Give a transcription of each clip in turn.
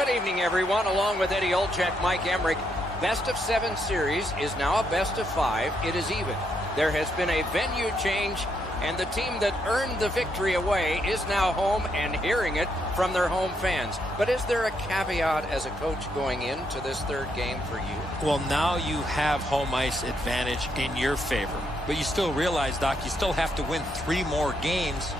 Good evening, everyone. Along with Eddie Olczyk, Mike Emmerich. Best of 7 series is now a best of 5. It is even. There has been a venue change, and the team that earned the victory away is now home and hearing it from their home fans. But is there a caveat as a coach going into this third game for you? Well, now you have home ice advantage in your favor. But you still realize, Doc, you still have to win 3 more games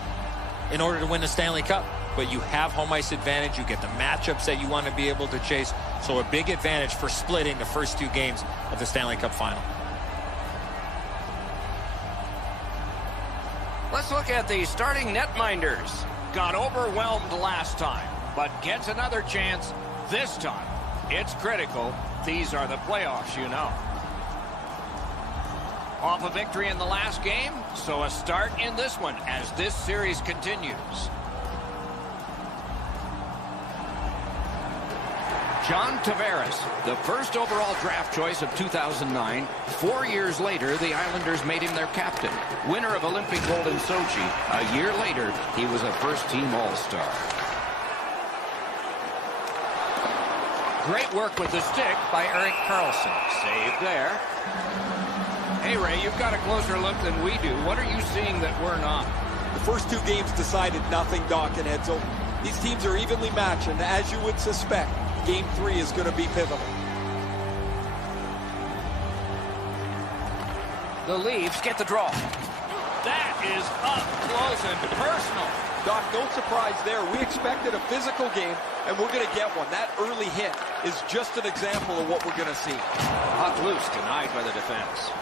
in order to win the Stanley Cup. But you have home ice advantage. You get the matchups that you want to be able to chase. So a big advantage for splitting the first 2 games of the Stanley Cup final. Let's look at the starting netminders. Got overwhelmed last time, but gets another chance this time. It's critical. These are the playoffs, you know. Off a victory in the last game, so a start in this one as this series continues. John Tavares, the first overall draft choice of 2009. 4 years later, the Islanders made him their captain. Winner of Olympic gold in Sochi. A year later, he was a first-team All-Star. Great work with the stick by Erik Karlsson. Save there. Hey, Ray, you've got a closer look than we do. What are you seeing that we're not? The first 2 games decided nothing, Doc and Edzo. These teams are evenly matched, and as you would suspect, Game 3 is going to be pivotal. The Leafs get the draw. That is up close and personal. Doc, no surprise there. We expected a physical game, and we're going to get one. That early hit is just an example of what we're going to see. Puck loose, denied by the defense.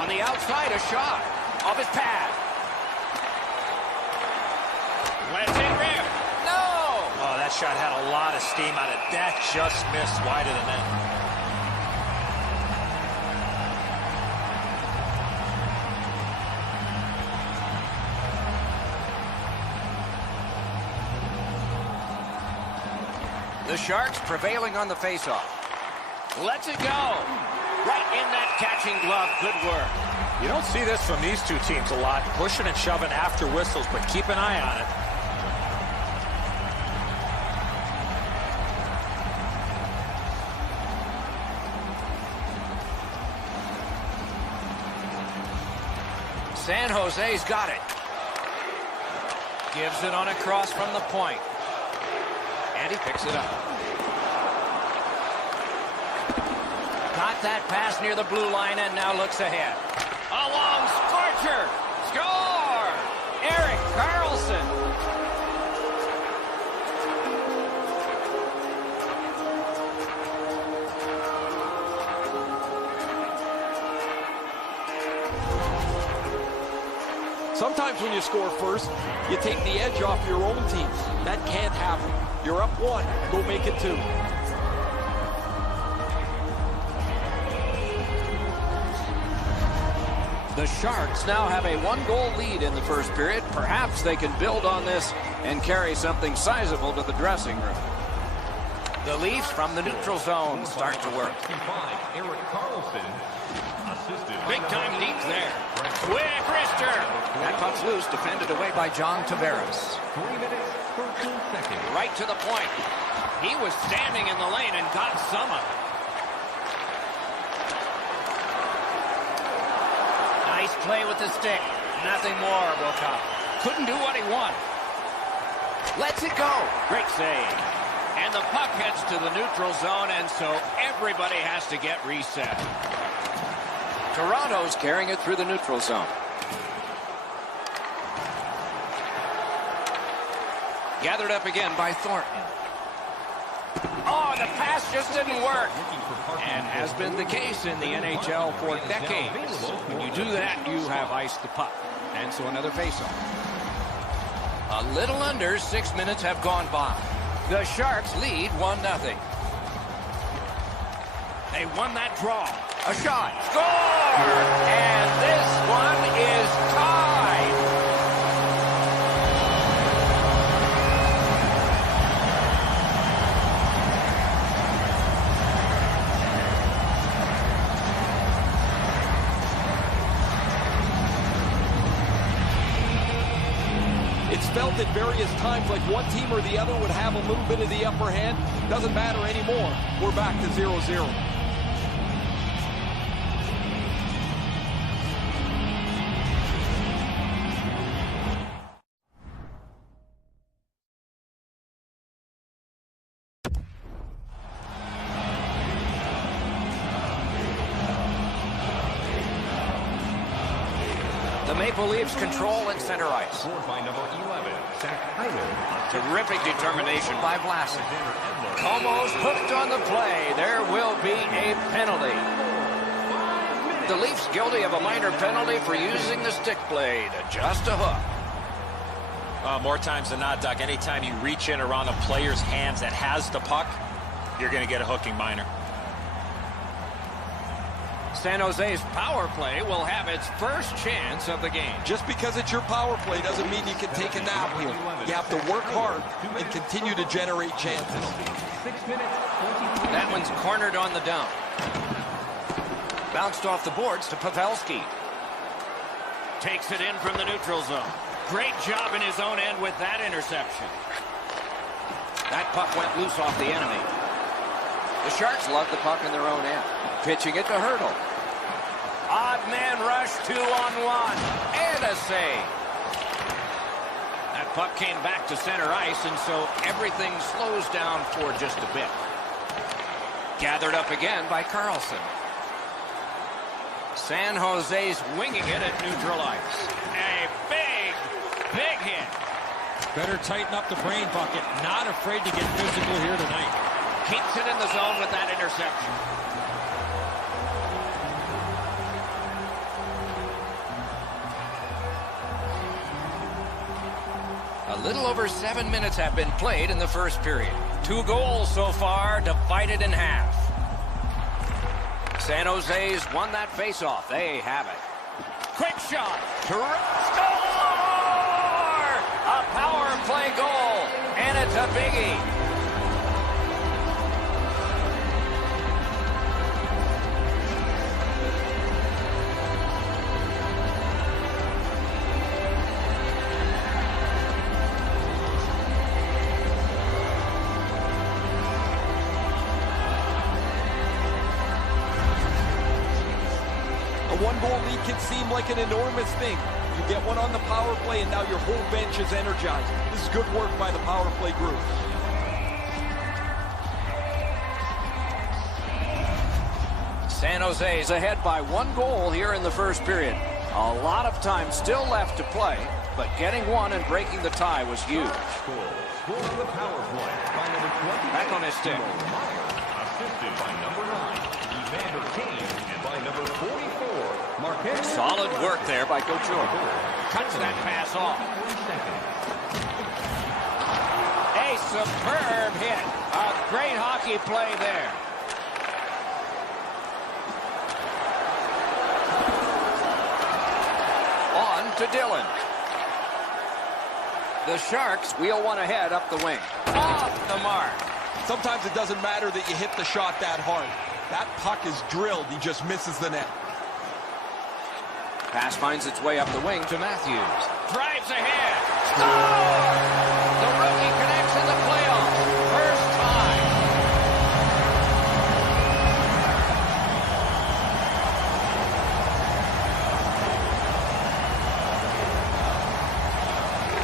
On the outside, a shot off his pad. Let's hit rim. No! Oh, that shot had a lot of steam on it. That just missed wide of the net. The Sharks prevailing on the faceoff. Lets it go. Right in that catching glove. Good work. You don't see this from these 2 teams a lot. Pushing and shoving after whistles, but keep an eye on it. San Jose's got it. Gives it on a cross from the point. And he picks it up. Got that pass near the blue line and now looks ahead. A long scorcher. Score! Erik Karlsson. Sometimes when you score first, you take the edge off your own team. That can't happen. You're up 1, go make it 2. The Sharks now have a 1-goal lead in the first period. Perhaps they can build on this and carry something sizable to the dressing room. The Leafs from the neutral zone start to work. Erik Karlsson, assisted. Big time deep there. Quick wrister. That puck's loose, defended away by John Tavares. 3 minutes, 13 seconds. Right to the point. He was standing in the lane and got some of it. Nice play with the stick. Nothing more will come. Couldn't do what he wanted. Lets it go. Great save. And the puck heads to the neutral zone, and so everybody has to get reset. Toronto's carrying it through the neutral zone. Gathered up again by Thornton. Oh, the pass just didn't work. And has been the case in the NHL for decades. When you do that, you have iced the puck. And so another faceoff. A little under 6 minutes have gone by. The Sharks lead 1-0. They won that draw. A shot. Score! And this one is tied. It's felt felt at various times like one team or the other would have a little bit of the upper hand. Doesn't matter anymore. We're back to 0-0. The Maple Leafs control at center ice. Scored by number 11, Zach Hyman. Terrific determination by Vlasic. Almost hooked on the play. There will be a penalty. The Leafs guilty of a minor penalty for using the stick blade. Just a hook. More times than not, Doc, anytime you reach in around a player's hands that has the puck, you're going to get a hooking minor. San Jose's power play will have its first chance of the game. Just because it's your power play doesn't mean you can take a nap here. You have to work hard and continue to generate chances. 6 minutes, 22. That one's cornered on the down. Bounced off the boards to Pavelski. Takes it in from the neutral zone. Great job in his own end with that interception. That puck went loose off the enemy. The Sharks love the puck in their own end. Pitching it to Hurdle. Odd man rush, 2-on-1. And a save. That puck came back to center ice, and so everything slows down for just a bit. Gathered up again by Carlson. San Jose's winging it at neutral ice. A big hit. Better tighten up the brain bucket. Not afraid to get physical here tonight. Keeps it in the zone with that interception. A little over 7 minutes have been played in the first period. 2 goals so far, divided in half. San Jose's won that faceoff. They have it. Quick shot. Score! A power play goal, and it's a biggie. A one-goal lead can seem like an enormous thing. You get one on the power play, and now your whole bench is energized. This is good work by the power play group. San Jose is ahead by 1 goal here in the first period. A lot of time still left to play, but getting one and breaking the tie was huge. Scored on the power play by number 20. Back on his stick. Assisted by number 9, Evander Kane, and by number 44, Marquez. Solid work there by Couture. Cuts that pass off. A superb hit. A great hockey play there. On to Dillon. The Sharks wheel one ahead up the wing. Off the mark. Sometimes it doesn't matter that you hit the shot that hard. That puck is drilled. He just misses the net. Pass finds its way up the wing to Matthews. Drives ahead. Score! The rookie connects in the playoffs. First time.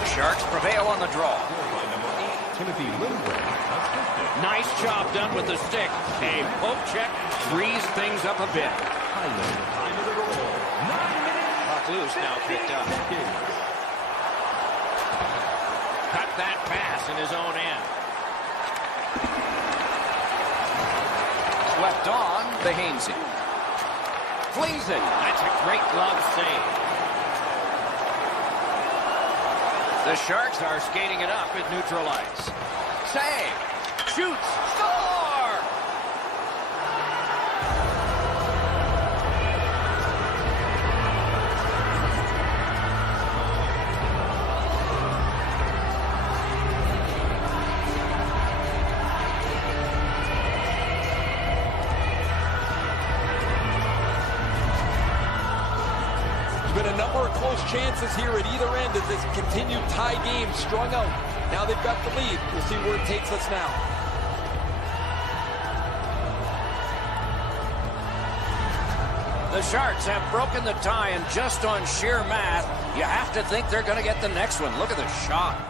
The Sharks prevail on the draw. By number 8, Timothy Lindgren. Assisted. Nice job done with the stick. A poke check frees things up a bit. Highland, time of the goal. 9 minutes. Puck loose now picked up. Cut that pass in his own end. Swept on the Hainsey. Flings it. That's a great glove save. The Sharks are skating it up at neutral ice. Save. Shoots. Score! It's been a number of close chances here at either end as this continued tie game strung out. Now they've got the lead. We'll see where it takes us now. The Sharks have broken the tie, and just on sheer math, you have to think they're going to get the next one. Look at the shot.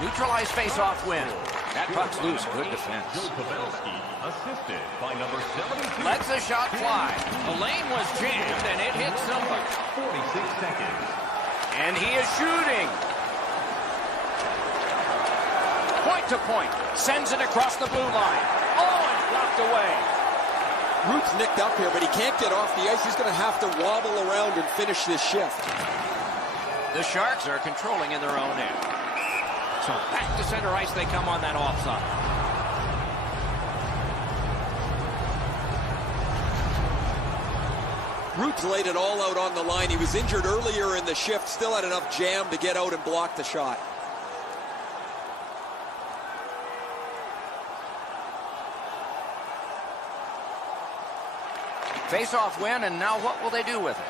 Neutralized face-off win. That puck's loose. Good defense. Assisted by number 72. Lets the shot fly. The lane was jammed, and it hit somebody. 46 seconds. And he is shooting. Point to point. Sends it across the blue line. Oh, and blocked away. Root's nicked up here, but he can't get off the ice. He's going to have to wobble around and finish this shift. The Sharks are controlling in their own end. So back to center ice they come on that offside. Root's laid it all out on the line. He was injured earlier in the shift, still had enough jam to get out and block the shot. Face-off win, and now what will they do with it?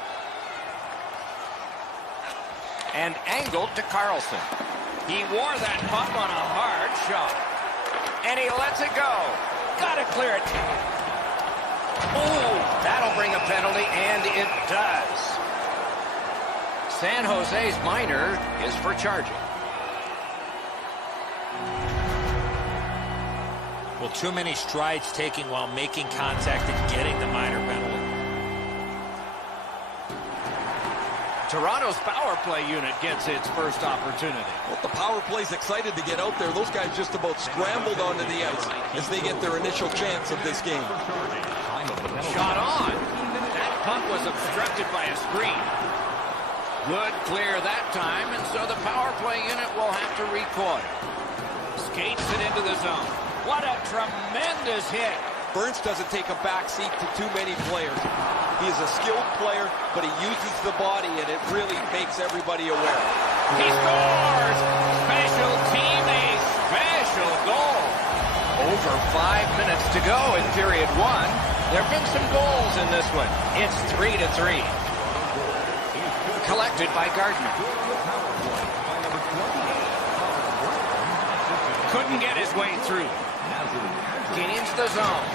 And angled to Carlson. He wore that puck on a hard shot. And he lets it go. Gotta clear it. Oh, that'll bring a penalty, and it does. San Jose's minor is for charging. Well, too many strides taking while making contact and getting the minor penalty. Toronto's power play unit gets its first opportunity. Well, the power play's excited to get out there. Those guys just about scrambled onto the ice as they get their initial chance of this game. Shot on. That puck was obstructed by a screen. Good clear that time, and so the power play unit will have to recoil. Skates it into the zone. What a tremendous hit. Burns doesn't take a back seat to too many players. He's a skilled player, but he uses the body, and it really makes everybody aware. He scores! Special team, a special goal. Over 5 minutes to go in period one. There have been some goals in this one. It's 3-3. Collected by Gardner. Couldn't get his way through. Gains the zone.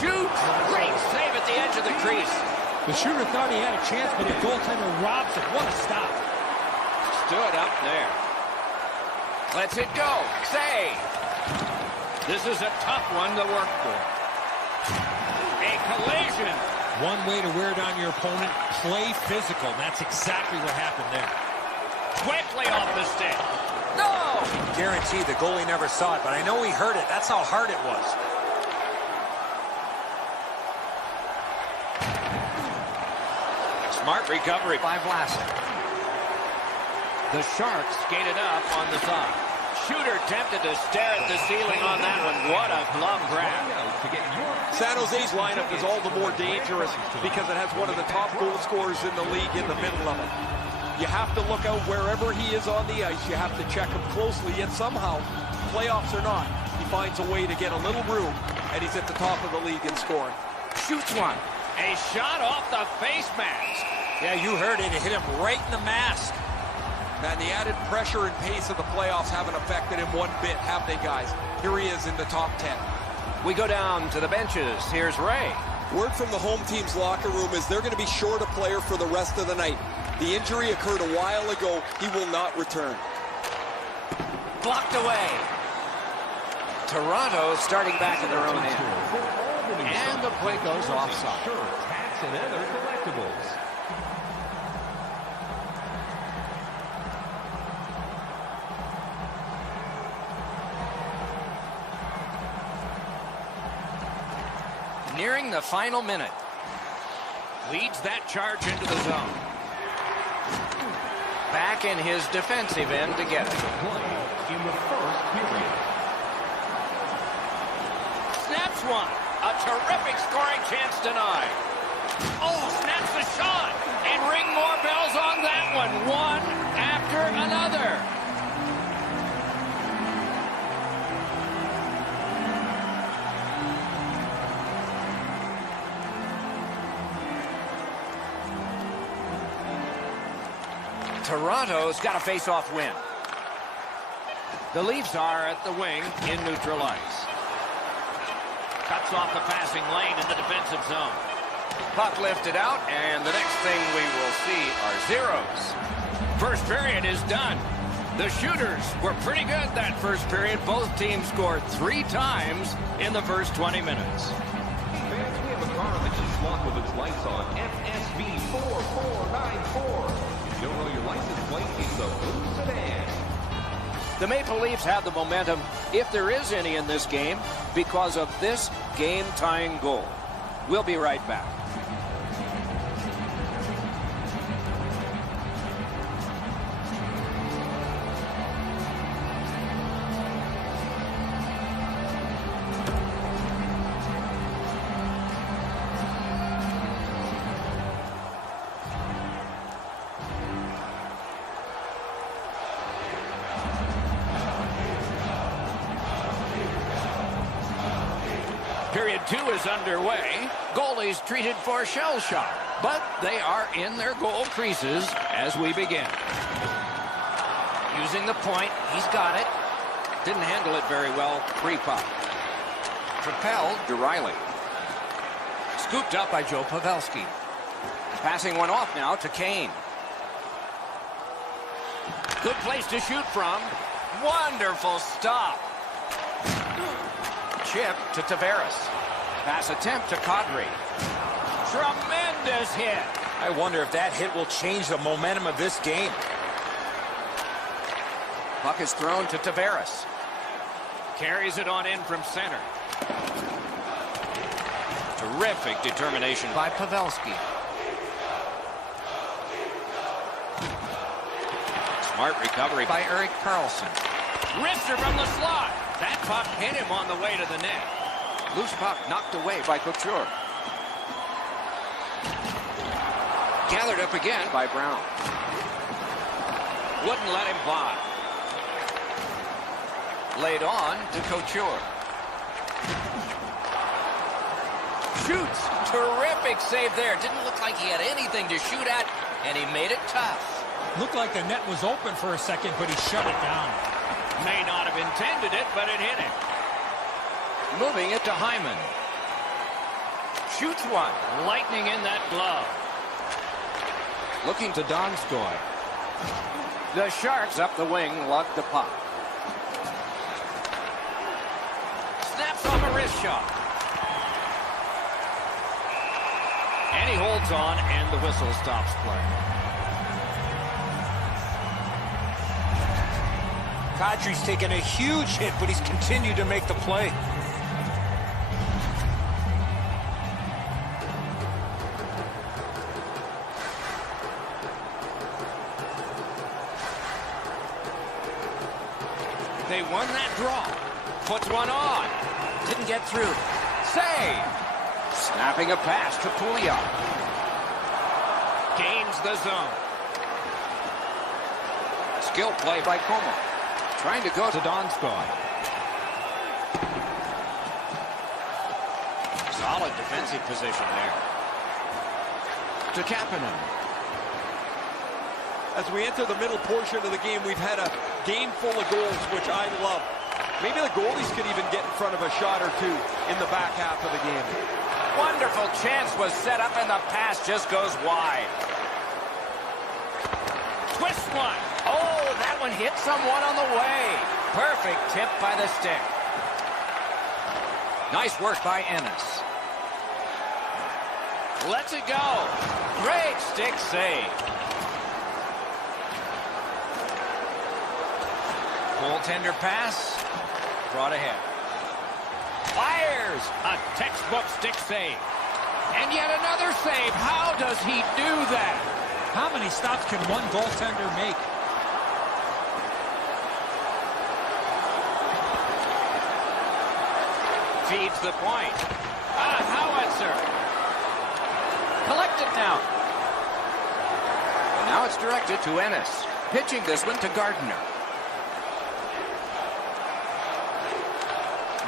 Shoots! Great save at the edge of the crease. The shooter thought he had a chance, but the goaltender robs it. What a stop. Stood up there. Lets it go. Save. This is a tough one to work for. A collision. One way to wear down your opponent, play physical. That's exactly what happened there. Quickly off the stick. No! Guaranteed the goalie never saw it, but I know he heard it. That's how hard it was. Smart recovery by Vlasic. The Sharks skated up on the side. Shooter tempted to stare at the ceiling on that one. What a glove grab. San Jose's lineup is all the more dangerous because it has one of the top goal scorers in the league in the middle of it. You have to look out wherever he is on the ice. You have to check him closely, yet somehow, playoffs or not, he finds a way to get a little room, and he's at the top of the league in scoring. Shoots one. A shot off the face mask. Yeah, you heard it. It hit him right in the mask. And the added pressure and pace of the playoffs haven't affected him one bit, have they, guys? Here he is in the top 10. We go down to the benches. Here's Ray. Word from the home team's locker room is they're going to be short a player for the rest of the night. The injury occurred a while ago. He will not return. Blocked away. Toronto starting back in their own end. And the play goes offside. Shirts, hats, and other collectibles. Nearing the final minute. Leads that charge into the zone. Back in his defensive end to get it. In the first period. Snaps one. A terrific scoring chance denied. Oh, snaps the shot. And ring more bells on that one. One after another. Toronto's got a face-off win. The Leafs are at the wing in neutral ice. Cuts off the passing lane in the defensive zone. Puck lifted out, and the next thing we will see are zeros. First period is done. The shooters were pretty good that first period. Both teams scored 3 times in the first 20 minutes. Fans, we have a car that keeps locked with its lights on. FSB 4494. If you don't know your license plate, it's a blue sedan. The Maple Leafs have the momentum, if there is any in this game, because of this game-tying goal. We'll be right back. Period 2 is underway. Goalies treated for shell shock, but they are in their goal creases as we begin. Using the point, he's got it. Didn't handle it very well pre-puck. Propelled to Riley. Scooped up by Joe Pavelski. Passing one off now to Kane. Good place to shoot from. Wonderful stop. Chip to Tavares. Pass attempt to Kadri. Tremendous hit. I wonder if that hit will change the momentum of this game. Puck is thrown to Tavares. Carries it on in from center. Terrific determination by Pavelski. Smart recovery by Erik Karlsson. Rips her from the slot. That puck hit him on the way to the net. Loose puck knocked away by Couture. Gathered up again by Brown. Wouldn't let him by. Laid on to Couture. Shoots. Terrific save there. Didn't look like he had anything to shoot at, and he made it tough. Looked like the net was open for a second, but he shut it down. May not have intended it, but it hit him. Moving it to Hyman. Shoots one. Lightning in that glove. Looking to Donskoy. The Sharks up the wing lug the puck. Snaps off a wrist shot. And he holds on, and the whistle stops play. Kadri's taken a huge hit, but he's continued to make the play. They won that draw. Puts one on. Didn't get through. Save. Snapping a pass to Pouliot. Gains the zone. Skill play by Como. Trying to go to Donskoy. Solid defensive position there. To Kapanen. As we enter the middle portion of the game, we've had a game full of goals, which I love. Maybe the goalies could even get in front of a shot or two in the back half of the game. Wonderful chance was set up, and the pass just goes wide. Twist one. Oh, that one hit someone on the way. Perfect tip by the stick. Nice work by Ennis. Lets it go. Great stick save. Goaltender pass. Brought ahead. Fires. A textbook stick save. And yet another save. How does he do that? How many stops can one goaltender make? Feeds the point. Howitzer. Collect it now. Now it's directed to Ennis. Pitching this one to Gardner.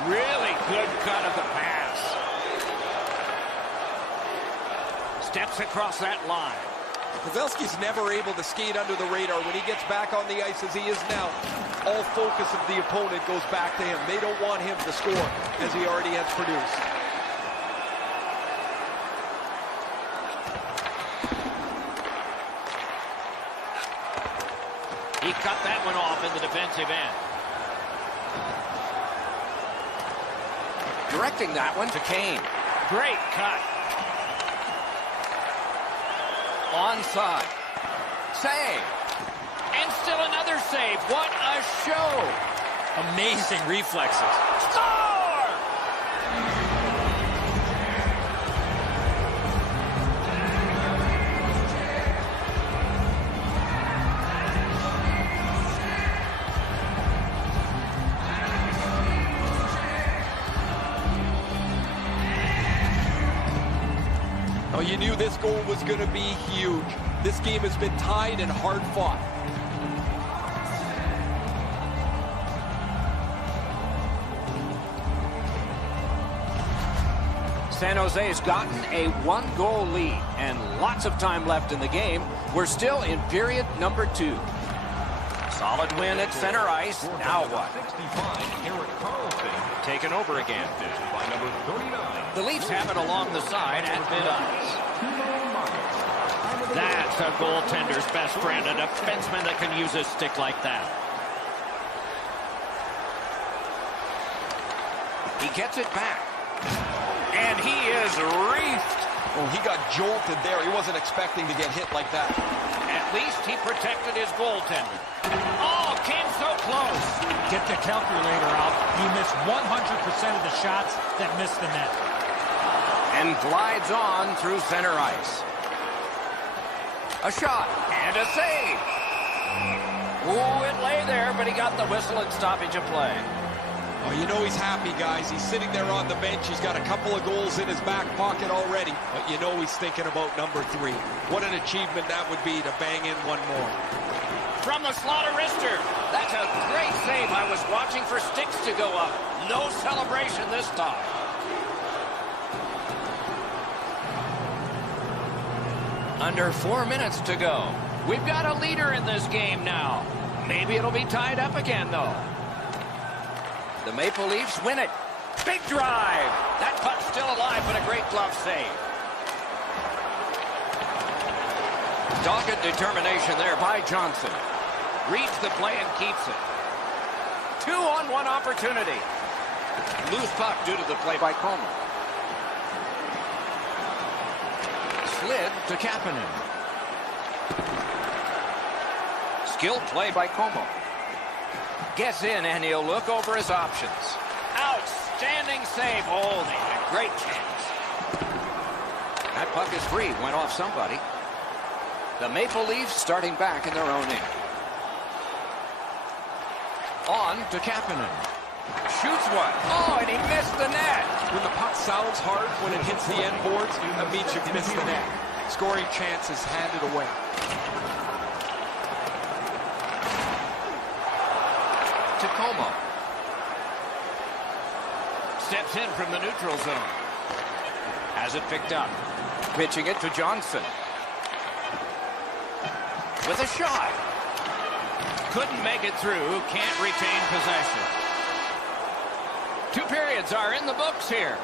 Really good cut of the pass. Steps across that line. Pavelski's never able to skate under the radar. When he gets back on the ice as he is now, all focus of the opponent goes back to him. They don't want him to score as he already has produced. He cut that one off in the defensive end. Directing that one to Kane. Great cut. Onside. Save. And still another save. What a show. Amazing reflexes. Score! Oh, you knew this goal was going to be huge. This game has been tied and hard fought. San Jose's gotten a one-goal lead and lots of time left in the game. We're still in period number 2. Solid win at center ice. Now what? 65, Eric Carlson. Taken over again. By number 39. The Leafs have it along the side at mid-ice. That's a goaltender's best friend, a defenseman that can use a stick like that. He gets it back. And he is reefed. Oh, he got jolted there. He wasn't expecting to get hit like that. At least he protected his goaltender. Oh, came so close. Get the calculator out. You missed 100% of the shots that missed the net. And glides on through center ice. A shot and a save. Ooh, it lay there, but he got the whistle and stoppage of play. Oh, you know he's happy, guys. He's sitting there on the bench. He's got a couple of goals in his back pocket already. But you know he's thinking about number 3. What an achievement that would be to bang in one more. From the slaughter wrister. That's a great save. I was watching for sticks to go up. No celebration this time. Under 4 minutes to go. We've got a leader in this game now. Maybe it'll be tied up again, though. The Maple Leafs win it. Big drive. That puck's still alive, but a great glove save. Dogged determination there by Johnson. Reads the play and keeps it. 2-on-1 opportunity. Loose puck due to the play by Coleman. Slid to Kapanen. Skilled play by Como. Gets in and he'll look over his options. Outstanding save. Oh, they had a great chance. That puck is free. Went off somebody. The Maple Leafs starting back in their own end. On to Kapanen. Shoots one. Oh, and he missed the net. When the puck sounds hard, when it hits the end boards, that means you've missed the net. Scoring chances handed away. To Como. Steps in from the neutral zone. Has it picked up. Pitching it to Johnson. With a shot. Couldn't make it through. Can't retain possession. 2 periods are in the books here.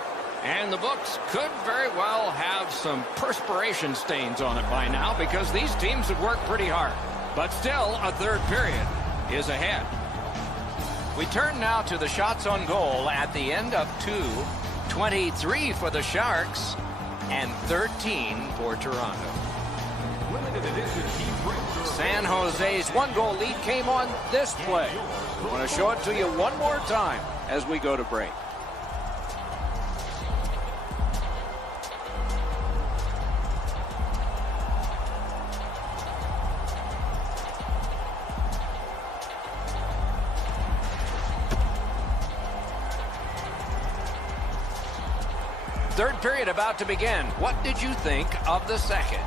And the books could very well have some perspiration stains on it by now because these teams have worked pretty hard. But still, a 3rd period is ahead. We turn now to the shots on goal at the end of 2. 23 for the Sharks and 13 for Toronto. San Jose's 1-goal lead came on this play. I want to show it to you one more time as we go to break. Third period about to begin. What did you think of the second?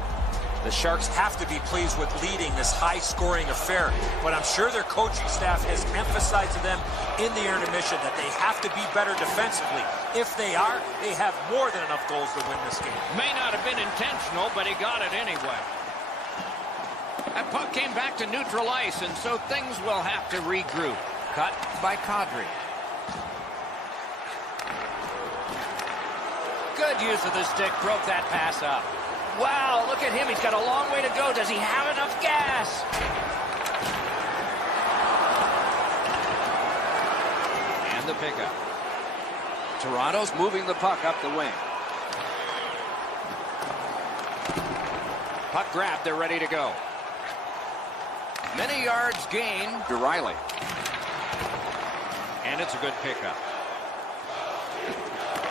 The Sharks have to be pleased with leading this high-scoring affair, but I'm sure their coaching staff has emphasized to them in the intermission that they have to be better defensively. If they are, they have more than enough goals to win this game. May not have been intentional, but he got it anyway. That puck came back to neutral ice, and so things will have to regroup. Cut by Kadri. Good use of the stick, broke that pass up. Wow, look at him. He's got a long way to go. Does he have enough gas? And the pickup. Toronto's moving the puck up the wing. Puck grabbed, they're ready to go. Many yards gained to Riley. And it's a good pickup.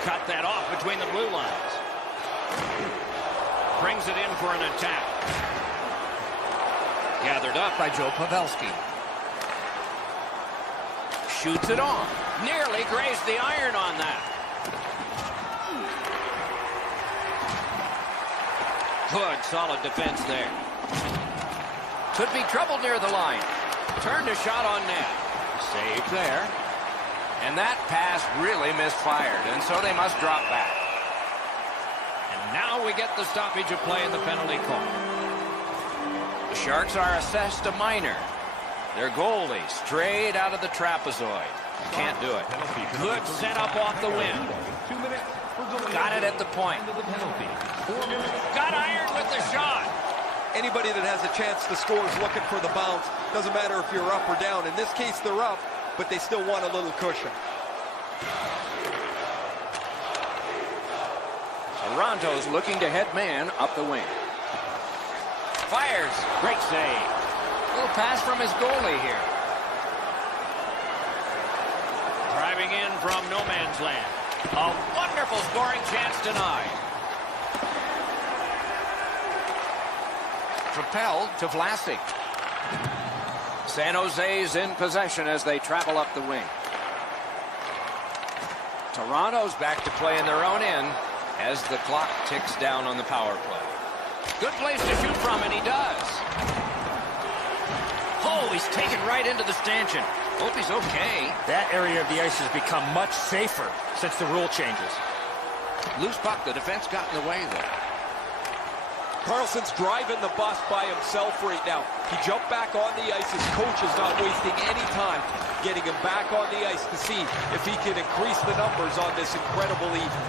Cut that off between the blue lines. Brings it in for an attack. Gathered up by Joe Pavelski. Shoots it on. Nearly grazed the iron on that. Good, solid defense there. Could be trouble near the line. Turned a shot on net. Saved there. And that pass really misfired, and so they must drop back. And now we get the stoppage of play in the penalty call. The Sharks are assessed a minor. Their goalie straight out of the trapezoid. Can't do it. Good setup off the wing. Got it at the point. Got iron with the shot. Anybody that has a chance to score is looking for the bounce. Doesn't matter if you're up or down. In this case, they're up, but they still want a little cushion. Toronto's looking to head man up the wing. Fires. Great save. Little pass from his goalie here. Driving in from no man's land. A wonderful scoring chance denied. Propelled to Vlasic. San Jose's in possession as they travel up the wing. Toronto's back to play in their own end as the clock ticks down on the power play. Good place to shoot from, and he does. Oh, he's taken right into the stanchion. Hope he's okay. That area of the ice has become much safer since the rule changes. Loose puck, the defense got in the way there. Carlson's driving the bus by himself right now. He jumped back on the ice. His coach is not wasting any time getting him back on the ice to see if he can increase the numbers on this incredible evening.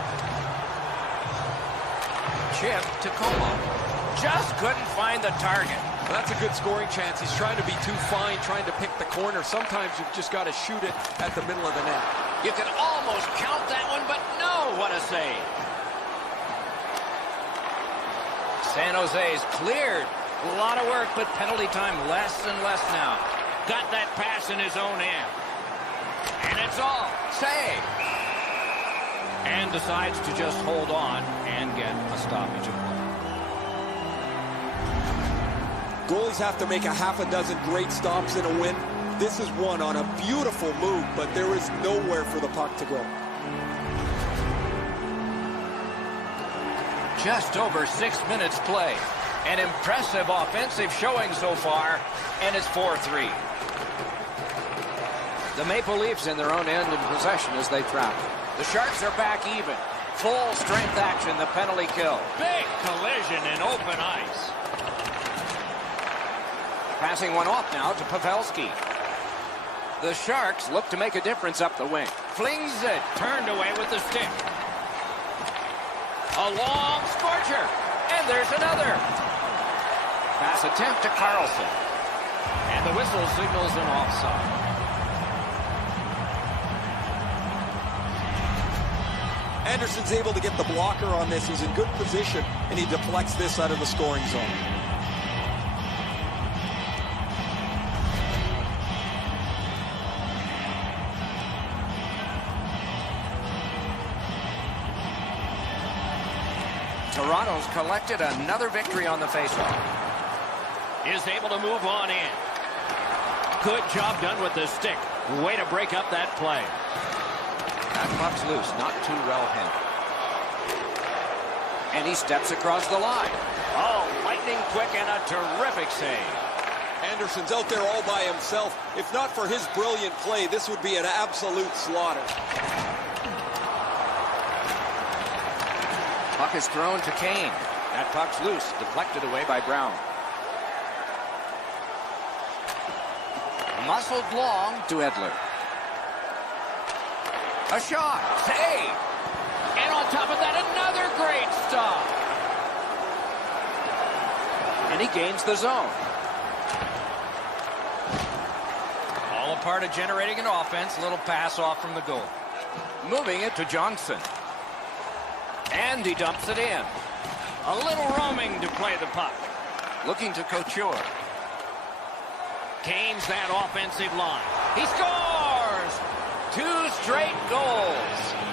Chip to Como. Just couldn't find the target. Well, that's a good scoring chance. He's trying to be too fine, trying to pick the corner. Sometimes you've just got to shoot it at the middle of the net. You can almost count that one, but no, what a save. San Jose's cleared. A lot of work, but penalty time less and less now. Got that pass in his own end. And it's all. Save. And decides to just hold on and get a stoppage of play. Goalies have to make a half a dozen great stops in a win. This is one on a beautiful move, but there is nowhere for the puck to go. Just over 6 minutes play. An impressive offensive showing so far, and it's 4-3. The Maple Leafs in their own end in possession as they travel. The Sharks are back even. Full strength action, the penalty kill. Big collision in open ice. Passing one off now to Pavelski. The Sharks look to make a difference up the wing. Flings it, turned away with the stick. A long scorcher, and there's another. Pass attempt to Carlson. And the whistle signals an offside. Anderson's able to get the blocker on this. He's in good position, and he deflects this out of the scoring zone. Toronto's collected another victory on the faceoff. Is able to move on in. Good job done with the stick. Way to break up that play. That puck's loose, not too well handled. And he steps across the line. Oh, lightning quick and a terrific save. Anderson's out there all by himself. If not for his brilliant play, this would be an absolute slaughter. Puck is thrown to Kane. That puck's loose, deflected away by Brown. Muscled long to Edler. A shot. Save. And on top of that, another great stop. And he gains the zone. All a part of generating an offense. Little pass off from the goal. Moving it to Johnson. And he dumps it in. A little roaming to play the puck. Looking to Couture. Gains that offensive line. He scores! 2 straight goals.